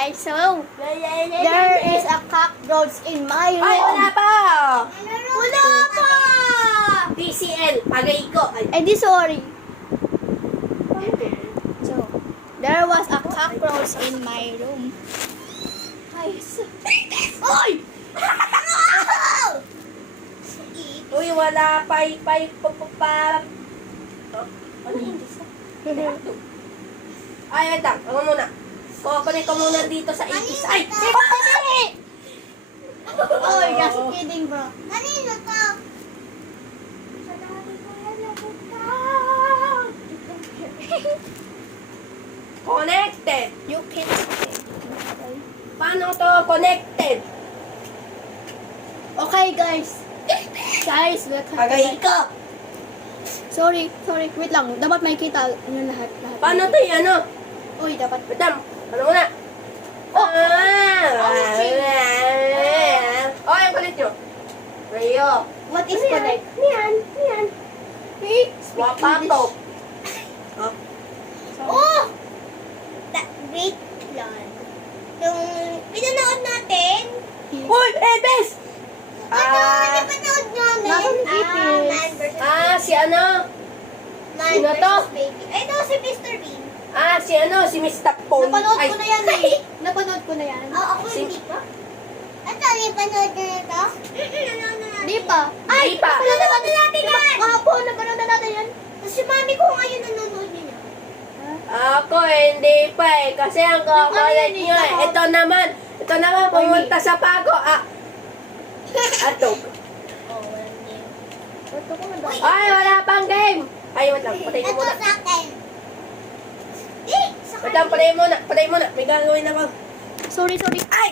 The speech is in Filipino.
guys, so there is a cockroach in my room. Ay, wala pa! Wala pa! TCL, pagay ko. Ay, Di sorry. So, there was a cockroach in my room. Ay, Oy! uy, wala pa. Ano yun? Ay, wait lang. Ako muna. Kukunin ko muna dito sa ipis. Ay! Oh, just kidding, bro. Kanino to? Connected. You can Paano to connected? Okay, guys. Guys, welcome. Pagay ko. Sorry. Wait lang. Dapat may kita nyo lahat. Paano to yung ano? Uy, dapat. Wait lang. Ano muna? Oh! Oh, yung kulit nyo. Rayo. What is connect? Niyan. Wapato. Oh! Wait lang. Yung pinanood natin. Uy, Ebes! Ano pinanood namin? Nasaan yung ipis? Man versus Si ano? Man Sino to? versus baby. Ay, no, si Mr. Bean. Si Mr. Pong. Napanood ko na yan eh. Napanood ko na yan. Ako hindi pa. Ito, yung panood na ito? Nanood na natin. Di pa. Ay, pa. Nanood na natin yan! Kahapon, napanood na natin yan. Tapos si mami ko ngayon nanonood niya. Ako hindi pa eh. Kasi ang kakalat nyo eh. Ito naman, pumunta sa Pago. Ato. Oh, walang name. Ito ko na Ay, wala pang game. Ay, wait lang. Patay ko Ito muna. sa akin. Di, sa Wait lang, patay muna. May gagawin ako. Sorry. Ay!